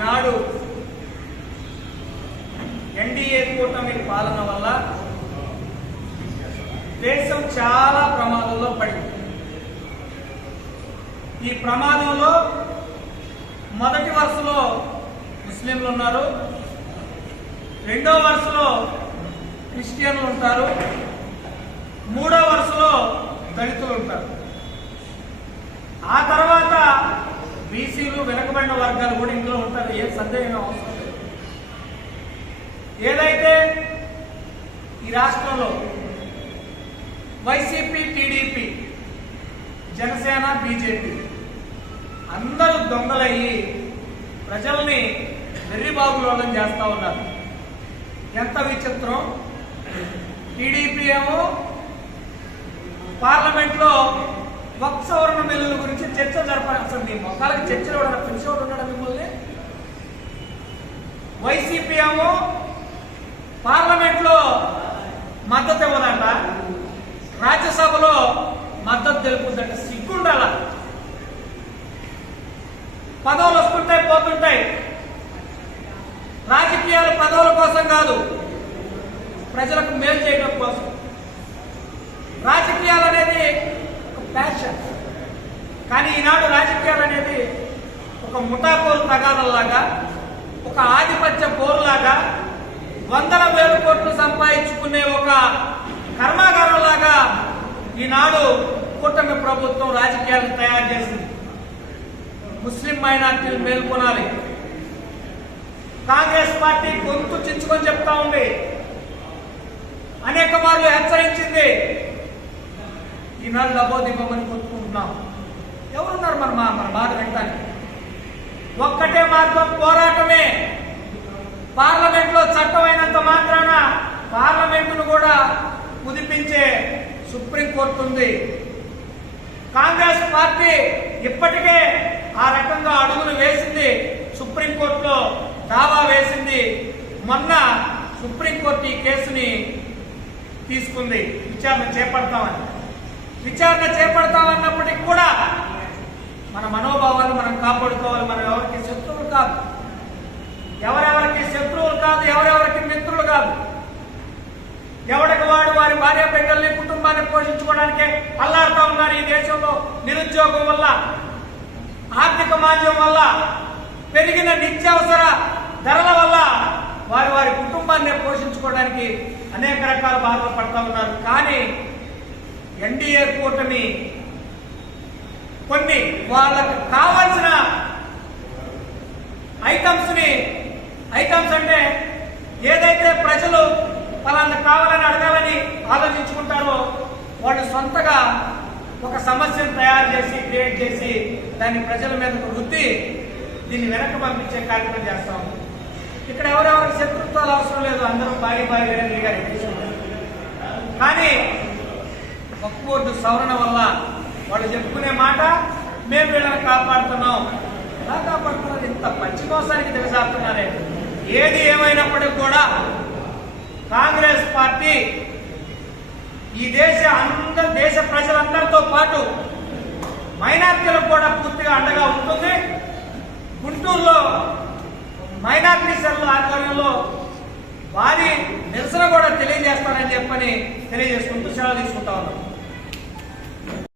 ఈనాడు NDA కూటమి పాలన వల్ల దేశం చాలా ప్రమాదంలో పడింది. ఈ ప్రమాదంలో మొదటి వరుసలో ముస్లింలు ఉన్నారు. రెండో వరుసలో క్రిస్టియన్లు ఉంటారు. మూడో వరుసలో దళితులు ఉంటారు ఆ తర్వాత బీసీలు వెనకబడిన వర్గాలు కూడా ఇందులో ఉంటారు. ఏం సందేహం అవసరం లేదు. ఏదైతే ఈ రాష్ట్రంలో వైసీపీ టీడీపీ జనసేన బీజేపీ అందరూ దొంగలయ్యి ప్రజల్ని వెర్రిబాబులోనం చేస్తూ ఉన్నారు. ఎంత విచిత్రం. టీడీపీ ఏమో పార్లమెంట్లో వక్సవరణ బిల్లుల గురించి చర్చ జరపాలి అసలు మీ మొక్కలకి చర్చలు కూడా పిలిచేవాడు ఉన్నాడు మిమ్మల్ని? వైసీపీ ఏమో పార్లమెంట్లో మద్దతు ఇవ్వదంట. రాజ్యసభలో మద్దతు తెలుపుతుందంట. సిగ్గుండాల? పదవులు వస్తుంటాయి పోతుంటాయి. రాజకీయాలు పదవుల కోసం కాదు ప్రజలకు మేలు చేయడం కోసం. రాజకీయాలు అనేది ప్యాషన్ కానీ ఈనాడు రాజకీయాలు అనేది ఒక ముఠాకోరు తగాదల్లాగా ఒక ఆధిపత్య పోరులాగా వందల వేల కోట్లు సంపాదించుకునే ఒక కర్మాగారంలాగా ఈనాడు కూటమి ప్రభుత్వం రాజకీయాలను తయారు చేసింది. ముస్లిం మైనార్టీలు మేల్కొనాలి. కాంగ్రెస్ పార్టీ గొంతు చించుకొని చెప్తా ఉంది. అనేక మార్లు హెచ్చరించింది. ఈనాడు లబోదిబ్బమని కొట్టుకుంటున్నాం ఎవరున్నారు మన మా మన బాధ వినటానికి? ఒక్కటే మార్గం పోరాటమే. పార్లమెంట్లో చట్టమైనంత మాత్రాన పార్లమెంటును కూడా కుదిపించే సుప్రీంకోర్టు ఉంది. కాంగ్రెస్ పార్టీ ఇప్పటికే ఆ రకంగా అడుగులు వేసింది సుప్రీంకోర్టులో దావా వేసింది. మొన్న సుప్రీంకోర్టు ఈ కేసుని తీసుకుంది. విచారణ చేపడతామని. విచారణ చేపడతామన్నప్పటికీ కూడా మన మనోభావాలు మనం కాపాడుకోవాలి. మనం ఎవరికి శత్రువులు కాదు. ఎవరెవరికి శత్రువులు కాదు ఎవరెవరికి మిత్రులు కాదు. ఎవరికి వాడు వారి భార్య బిడ్డల్ని కుటుంబాన్ని పోషించుకోవడానికే అల్లాడుతూ ఉన్నారు ఈ దేశంలో. నిరుద్యోగం వల్ల ఆర్థిక మాంద్యం వల్ల పెరిగిన నిత్యావసర ధరల వల్ల వారి వారి కుటుంబాన్ని పోషించుకోవడానికి అనేక రకాల బాధలు పడతా ఉన్నారు. కానీ ఎన్డీఏ కూటమి కొన్ని వాళ్ళకు కావాల్సిన ఐటమ్స్ని ఐటమ్స్ అంటే ఏదైతే ప్రజలు వాళ్ళని కావాలని అడగాలని ఆలోచించుకుంటారో వాళ్ళు సొంతగా ఒక సమస్యను తయారు చేసి క్రియేట్ చేసి దాన్ని ప్రజల మీదకు రుద్ది దీన్ని వెనక్కి పంపించే కార్యక్రమం చేస్తాం ఇక్కడ ఎవరెవరికి శత్రుత్వాలు అవసరం లేదు అందరూ బాయి బాయి కానీ గారి బోర్డు సవరణ వల్ల వాళ్ళు చెప్పుకునే మాట మేము వీళ్ళని కాపాడుతున్నాం. ఎలా కాపాడుతున్నారు ఇంత పచ్చి మోసానికి దిగజారుతున్నారే. ఏది ఏమైనప్పటికీ కూడా కాంగ్రెస్ పార్టీ ఈ దేశ అందరి దేశ ప్రజలందరితో పాటు మైనార్టీలకు కూడా పూర్తిగా అండగా ఉంటుంది. గుంటూరులో మైనార్టీ సెల్ ఆధ్వర్యంలో వారి నిరసన కూడా తెలియజేస్తారని చెప్పని తెలియజేసుకుంటూ సెలవు తీసుకుంటా ఉన్నాం.